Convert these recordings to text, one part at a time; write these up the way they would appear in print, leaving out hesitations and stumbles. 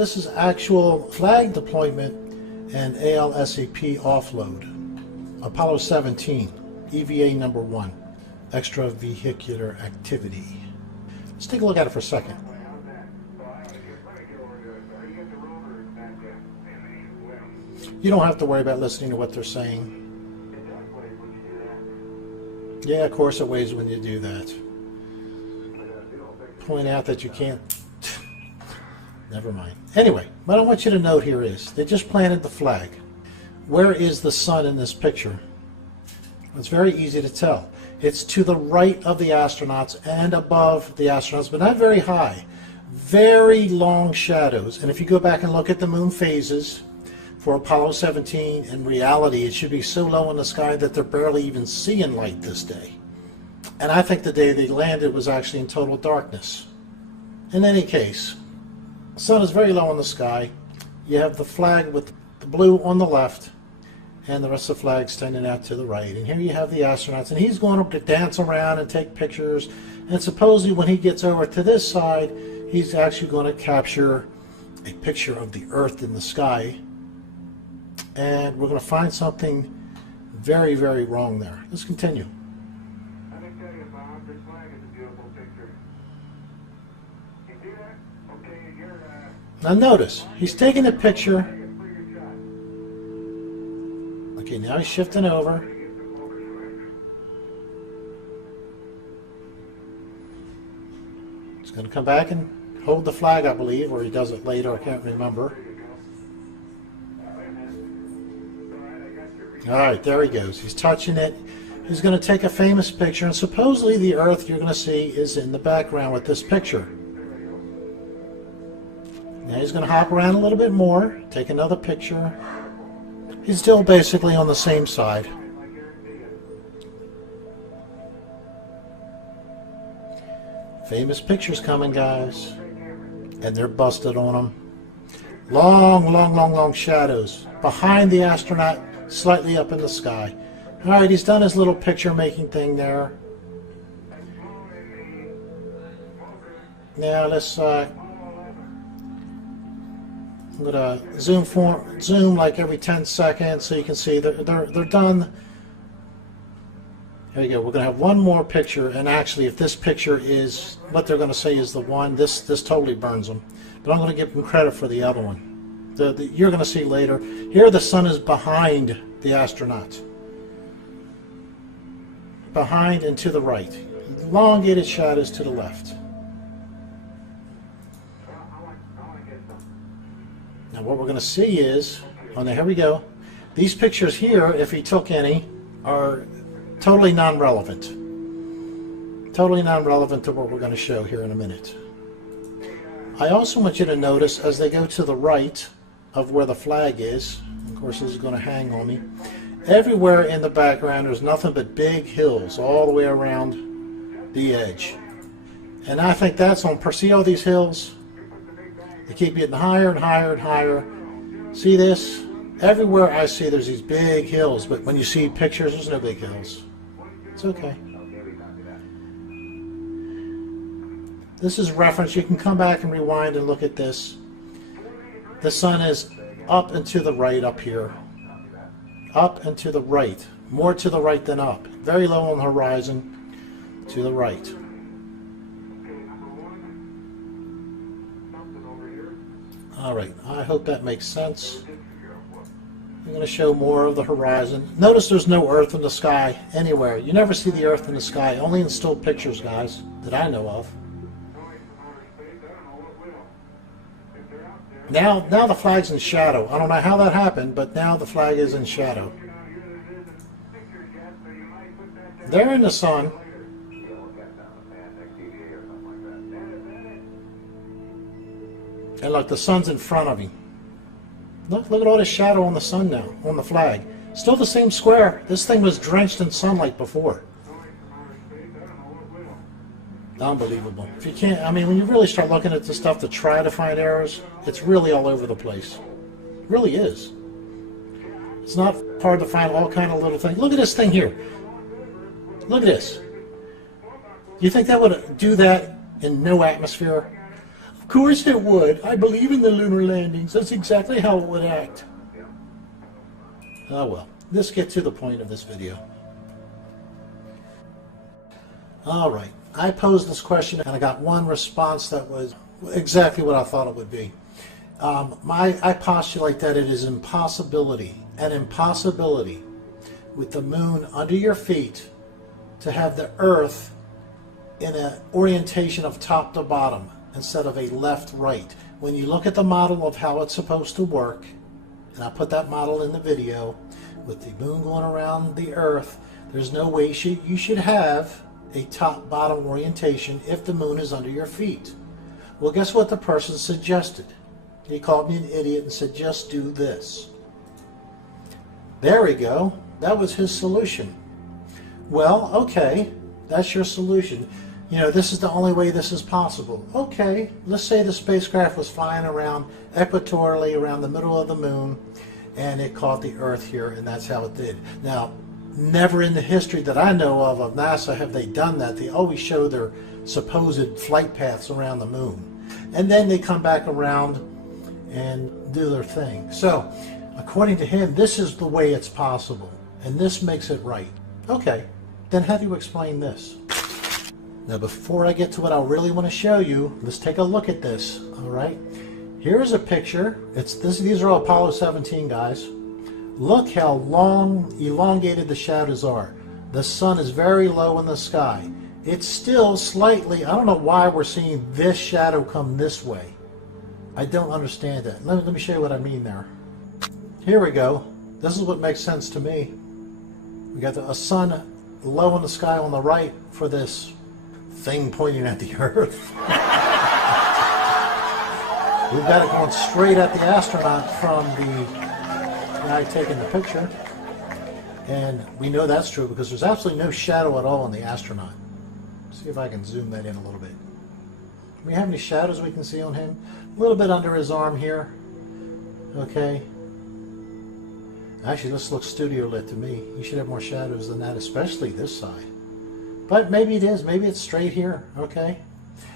this is actual flag deployment and ALSAP offload. Apollo 17, EVA number 1, extravehicular activity. Let's take a look at it for a second. You don't have to worry about listening to what they're saying. Yeah, of course it waves when you do that. Point out that you can't. Never mind. Anyway, what I want you to note here is they just planted the flag. Where is the sun in this picture? It's very easy to tell. It's to the right of the astronauts and above the astronauts, but not very high. Very long shadows. And if you go back and look at the moon phases for Apollo 17, in reality it should be so low in the sky that they're barely even seeing light this day. And I think the day they landed was actually in total darkness. In any case, the sun is very low in the sky. You have the flag with the blue on the left and the rest of the flag standing out to the right. And here you have the astronauts, and he's going up to dance around and take pictures. And supposedly when he gets over to this side, he's actually going to capture a picture of the Earth in the sky. And we're going to find something very, very wrong there. Let's continue. I can tell you, Bob, this flag is a beautiful picture. You see that? Okay, you're, Now notice, he's taking a picture. Okay, now he's shifting over. He's going to come back and hold the flag, I believe, or he does it later, I can't remember. Alright, there he goes. He's touching it. He's going to take a famous picture, and supposedly the Earth you're going to see is in the background with this picture. Now he's going to hop around a little bit more, take another picture. He's still basically on the same side. Famous pictures coming, guys. And they're busted on them. Long, long, long, long shadows. Behind the astronaut, slightly up in the sky. Alright, he's done his little picture making thing there. Now let's I'm going to zoom like every 10 seconds so you can see they're done. There you go. We're going to have one more picture, and actually if this picture is what they're going to say is the one, this totally burns them. But I'm going to give them credit for the other one. You're going to see later. Here the sun is behind the astronaut. Behind and to the right. Elongated shadows to the left. Now what we're going to see is, oh now here we go. These pictures here, if he took any, are totally non-relevant. Totally non-relevant to what we're going to show here in a minute. I also want you to notice as they go to the right of where the flag is, of course this is going to hang on me, everywhere in the background there's nothing but big hills all the way around the edge. And I think that's on, see all these hills? They keep getting higher and higher and higher. See this? Everywhere I see there's these big hills, but when you see pictures there's no big hills. It's okay. This is reference. You can come back and rewind and look at this. The sun is up and to the right up here. Up and to the right. More to the right than up. Very low on the horizon. To the right. Alright, I hope that makes sense. I'm going to show more of the horizon. Notice there's no Earth in the sky anywhere. You never see the Earth in the sky, only in still pictures, guys, that I know of. Now the flag's in shadow. I don't know how that happened, but now the flag is in shadow. They're in the sun. And look, the sun's in front of him. Look at all this shadow on the sun now, on the flag. Still the same square. This thing was drenched in sunlight before. Unbelievable. If you can't, I mean, when you really start looking at the stuff to try to find errors, it's really all over the place. It really is. It's not hard to find all kind of little things. Look at this thing here. Look at this. You think that would do that in no atmosphere? course it would. I believe in the lunar landings. That's exactly how it would act. Oh well, let's get to the point of this video. All right, I posed this question and I got one response that was exactly what I thought it would be. I postulate that it is an impossibility with the moon under your feet to have the Earth in an orientation of top to bottom instead of a left-right. When you look at the model of how it's supposed to work, and I put that model in the video, with the moon going around the Earth, there's no way you should have a top-bottom orientation if the moon is under your feet. Well, guess what the person suggested? He called me an idiot and said, just do this. There we go. That was his solution. Well, okay, that's your solution. You know, this is the only way this is possible. Okay, let's say the spacecraft was flying around equatorially around the middle of the moon and it caught the Earth here, and that's how it did. Now, never in the history that I know of NASA have they done that. They always show their supposed flight paths around the moon. And then they come back around and do their thing. So, according to him, this is the way it's possible, and this makes it right. Okay, then how do you explain this? Now, before I get to what I really want to show you, let's take a look at this, all right? Here's a picture. These are all Apollo 17 guys. Look how long, elongated the shadows are. The sun is very low in the sky. It's still slightly, I don't know why we're seeing this shadow come this way. I don't understand that. Let me show you what I mean there. Here we go. This is what makes sense to me. We got a sun low in the sky on the right for this thing pointing at the Earth. We've got it going straight at the astronaut from the guy taking the picture. And we know that's true because there's absolutely no shadow at all on the astronaut. See if I can zoom that in a little bit. Do we have any shadows we can see on him? A little bit under his arm here. Okay. Actually, this looks studio lit to me. You should have more shadows than that, especially this side. But maybe it is. Maybe it's straight here. Okay.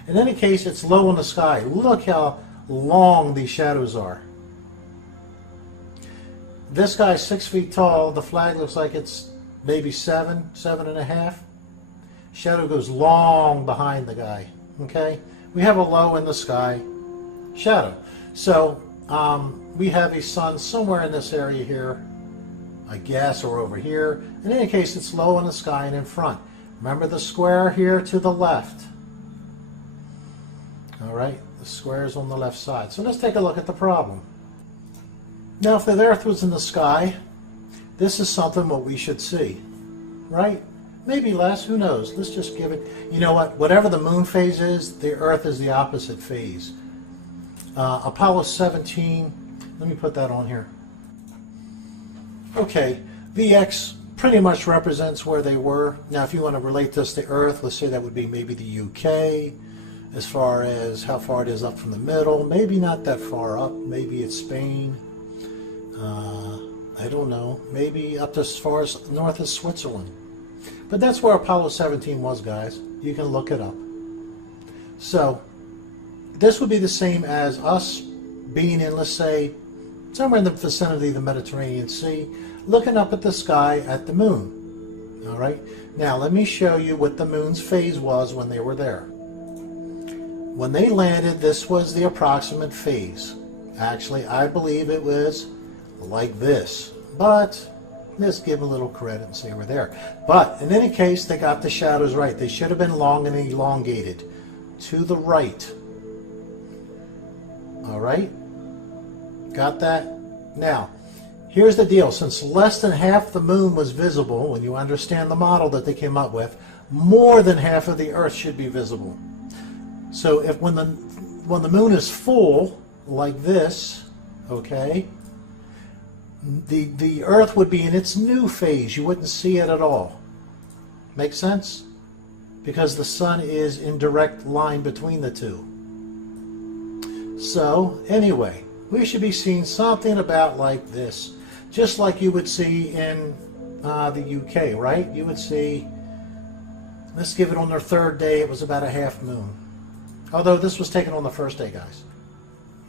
In any case, it's low in the sky. Look how long these shadows are. This guy's 6 feet tall. The flag looks like it's maybe 7.5. Shadow goes long behind the guy. Okay. We have a low in the sky shadow. So we have a sun somewhere in this area here, I guess, or over here. In any case, it's low in the sky and in front. Remember the square here to the left. All right, the square is on the left side. So let's take a look at the problem. Now, if the Earth was in the sky, this is something what we should see, right? Maybe less, who knows? Let's just give it, you know what, whatever the moon phase is, the Earth is the opposite phase. Apollo 17, let me put that on here. Okay, VX pretty much represents where they were. Now, if you want to relate this to Earth, let's say that would be maybe the UK, as far as how far it is up from the middle. Maybe not that far up. Maybe it's Spain. I don't know. Maybe up to as far as north as Switzerland. But that's where Apollo 17 was, guys. You can look it up. So, this would be the same as us being in, let's say, somewhere in the vicinity of the Mediterranean Sea, looking up at the sky at the moon. All right? Now, let me show you what the moon's phase was when they were there. When they landed, this was the approximate phase. Actually, I believe it was like this. But let's give them a little credit and say we're there. But in any case, they got the shadows right. They should have been long and elongated to the right. All right? Got that? Now, here's the deal. Since less than half the moon was visible, when you understand the model that they came up with, more than half of the Earth should be visible. So if when the moon is full, like this, okay, the Earth would be in its new phase. You wouldn't see it at all. Make sense? Because the sun is in direct line between the two. So, anyway, we should be seeing something about like this. Just like you would see in the UK, right? You would see, let's give it on their third day, it was about a half moon. Although this was taken on the first day, guys.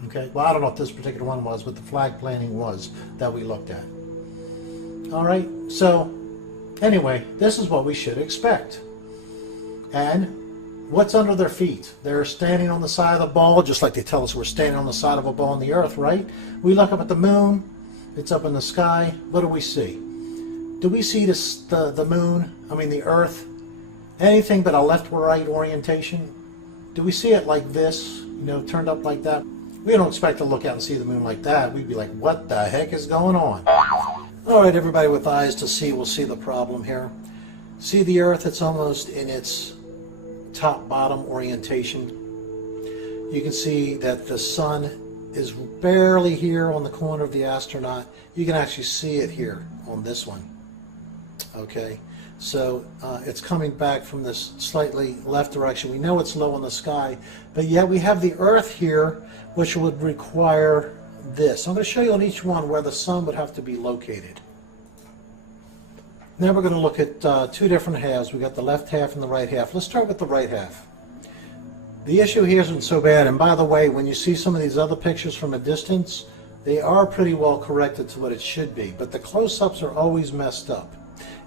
Okay, well, I don't know what this particular one was, but the flag planting was that we looked at. All right, so anyway, this is what we should expect. And what's under their feet? They're standing on the side of the ball, just like they tell us we're standing on the side of a ball on the earth, right? We look up at the moon, it's up in the sky. What do we see? Do we see the moon, the earth, anything but a left or right orientation? Do we see it like this, turned up like that? We don't expect to look out and see the moon like that. We'd be like, what the heck is going on? All right, everybody with eyes to see will see the problem here. See the earth, it's almost in its top-bottom orientation. You can see that the sun is barely here on the corner of the astronaut. You can actually see it here on this one. Okay, so it's coming back from this slightly left direction. We know it's low in the sky, but yet we have the earth here, which would require this. I'm going to show you on each one where the sun would have to be located. Now we're going to look at two different halves. We've got the left half and the right half. Let's start with the right half. The issue here isn't so bad, and by the way, when you see some of these other pictures from a distance, they are pretty well corrected to what it should be, but the close-ups are always messed up.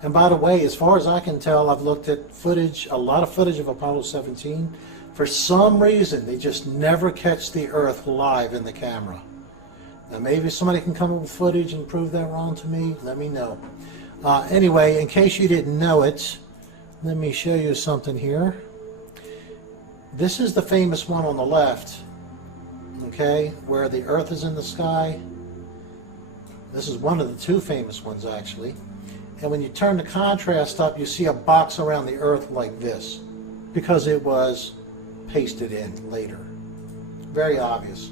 And by the way, as far as I can tell, I've looked at footage, a lot of footage of Apollo 17. For some reason, they just never catch the Earth live in the camera. Now, maybe somebody can come up with footage and prove that wrong to me. Let me know. Anyway, in case you didn't know it, let me show you something here. This is the famous one on the left, okay, where the Earth is in the sky. This is one of the two famous ones, actually. And when you turn the contrast up, you see a box around the Earth like this, because it was pasted in later. Very obvious.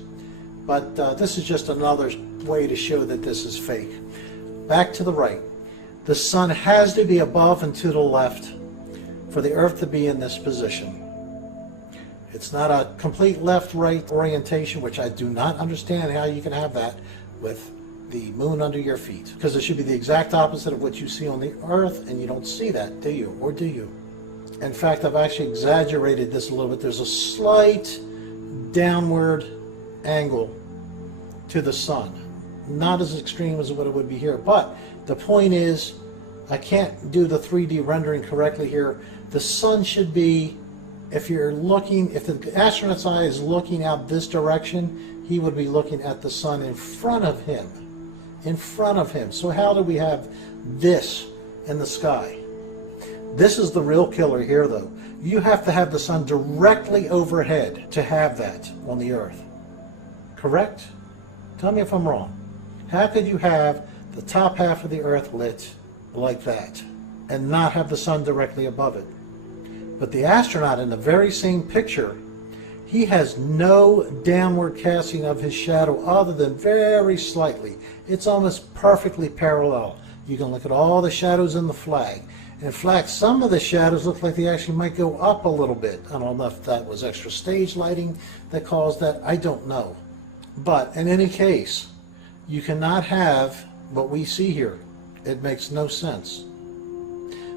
But this is just another way to show that this is fake. Back to the right. The sun has to be above and to the left for the Earth to be in this position. It's not a complete left-right orientation, which I do not understand how you can have that with the moon under your feet, because it should be the exact opposite of what you see on the Earth, and you don't see that, do you? Or do you? In fact, I've actually exaggerated this a little bit. There's a slight downward angle to the sun. Not as extreme as what it would be here, but the point is, I can't do the 3D rendering correctly here. The sun should be, if the astronaut's eye is looking out this direction, he would be looking at the sun in front of him. In front of him. So how do we have this in the sky? This is the real killer here, though. You have to have the sun directly overhead to have that on the Earth. Correct? Tell me if I'm wrong. How could you have the top half of the Earth lit like that and not have the sun directly above it? But the astronaut in the very same picture, he has no downward casting of his shadow other than very slightly. It's almost perfectly parallel. You can look at all the shadows in the flag. In fact, some of the shadows look like they actually might go up a little bit. I don't know if that was extra stage lighting that caused that. I don't know. But in any case, you cannot have what we see here. It makes no sense.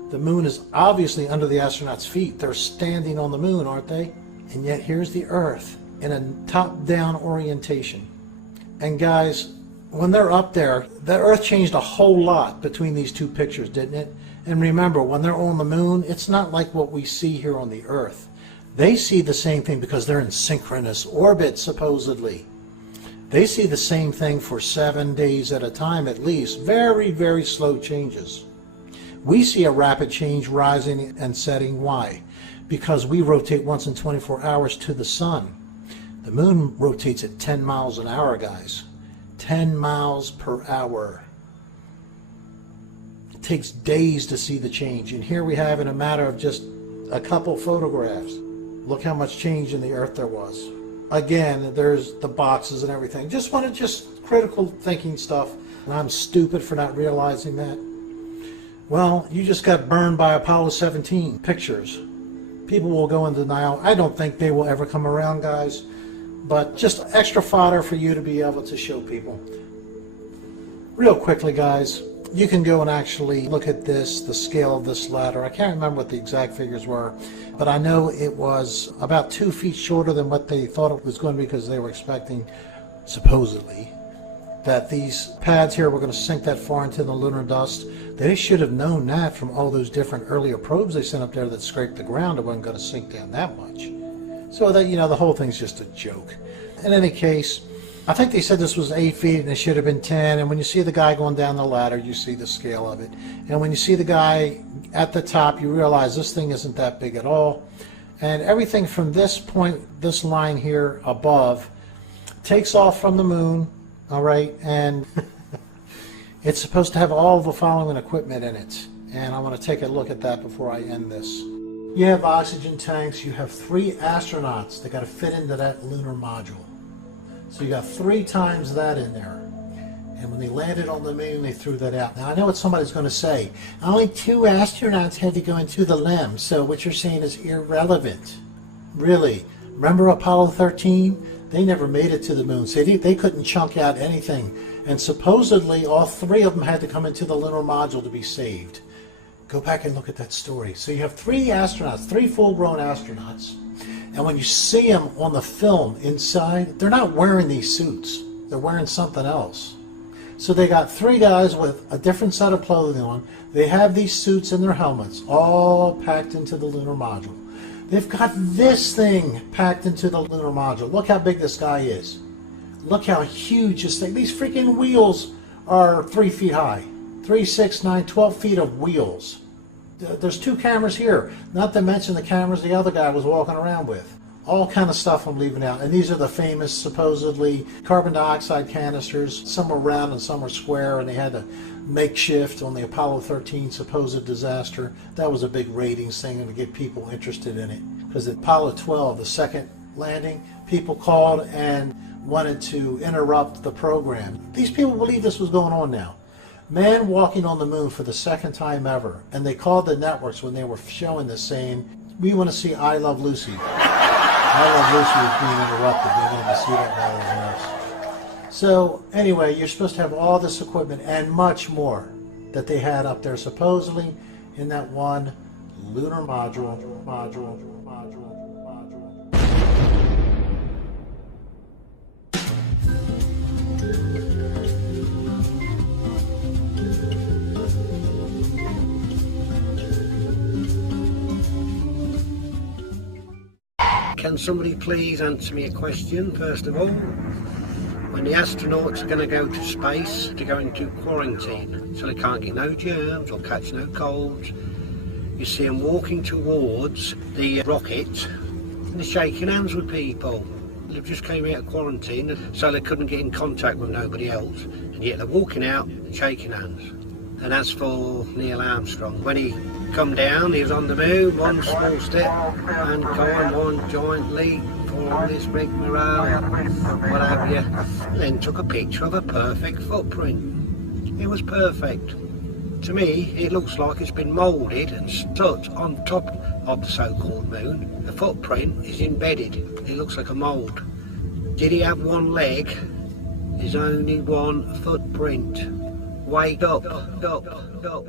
The moon is obviously under the astronauts' feet. They're standing on the moon, aren't they? And yet here's the Earth in a top-down orientation. And guys, when they're up there, the Earth changed a whole lot between these two pictures, didn't it? And remember, when they're on the moon, it's not like what we see here on the Earth. They see the same thing because they're in synchronous orbit, supposedly. They see the same thing for 7 days at a time at least. Very, very slow changes. We see a rapid change rising and setting. Why? Because we rotate once in 24 hours to the sun. The moon rotates at 10 miles an hour, guys. 10 miles per hour. It takes days to see the change. And here we have, in a matter of just a couple photographs, look how much change in the Earth there was. Again, there's the boxes and everything. Just critical thinking stuff. And I'm stupid for not realizing that. Well, you just got burned by Apollo 17 pictures. People will go in denial. I don't think they will ever come around, guys. But just extra fodder for you to be able to show people. Real quickly, guys, You can go and actually look at this, the scale of this ladder. I can't remember what the exact figures were, but I know it was about 2 feet shorter than what they thought it was going to be, because they were expecting, supposedly, that these pads here were going to sink that far into the lunar dust. They should have known that from all those different earlier probes they sent up there that scraped the ground. It wasn't going to sink down that much. So that, you know, the whole thing's just a joke. In any case, I think they said this was 8 feet and it should have been 10. And when you see the guy going down the ladder, you see the scale of it. And when you see the guy at the top, you realize this thing isn't that big at all. And everything from this point, this line here above, takes off from the moon, all right? And it's supposed to have all the following equipment in it. And I want to take a look at that before I end this. You have oxygen tanks. You have 3 astronauts that got to fit into that lunar module. So you got 3 times that in there. And when they landed on the moon, they threw that out. Now, I know what somebody's going to say. Only 2 astronauts had to go into the LEM, so what you're saying is irrelevant. Really? Remember Apollo 13? They never made it to the moon. See, they couldn't chunk out anything. And supposedly, all 3 of them had to come into the lunar module to be saved. Go back and look at that story. So you have 3 astronauts, 3 full-grown astronauts. And when you see them on the film inside, they're not wearing these suits. They're wearing something else. So they got 3 guys with a different set of clothing on. They have these suits and their helmets all packed into the lunar module. They've got this thing packed into the lunar module. Look how big this guy is. Look how huge this thing. These freaking wheels are 3 feet high. 3, 6, 9, 12 feet of wheels. There's 2 cameras here, not to mention the cameras the other guy was walking around with. All kind of stuff I'm leaving out. And these are the famous, supposedly, carbon dioxide canisters. Some were round and some were square, and they had a makeshift on the Apollo 13 supposed disaster. That was a big ratings thing to get people interested in it. Because at Apollo 12, the second landing, people called and wanted to interrupt the program. These people believe this was going on now. Man walking on the moon for the 2nd time ever. And they called the networks when they were showing this saying, we want to see I Love Lucy. I Love Lucy is being interrupted. They wanted to see that rather than us. So anyway, you're supposed to have all this equipment and much more that they had up there supposedly in that one lunar module. Can somebody please answer me a question, first of all? When the astronauts are going to go to space to go into quarantine, so they can't get no germs or catch no colds, you see them walking towards the rocket and they're shaking hands with people. They just came out of quarantine, so they couldn't get in contact with nobody else, and yet they're walking out and shaking hands. And as for Neil Armstrong, when he come down, he was on the moon, one small step, and gone one giant leap for this big morale, what have you. And then took a picture of a perfect footprint. It was perfect. To me, it looks like it's been moulded and stuck on top of the so-called moon. The footprint is embedded. It looks like a mould. Did he have one leg? There's only one footprint. Wake up, up, up, up.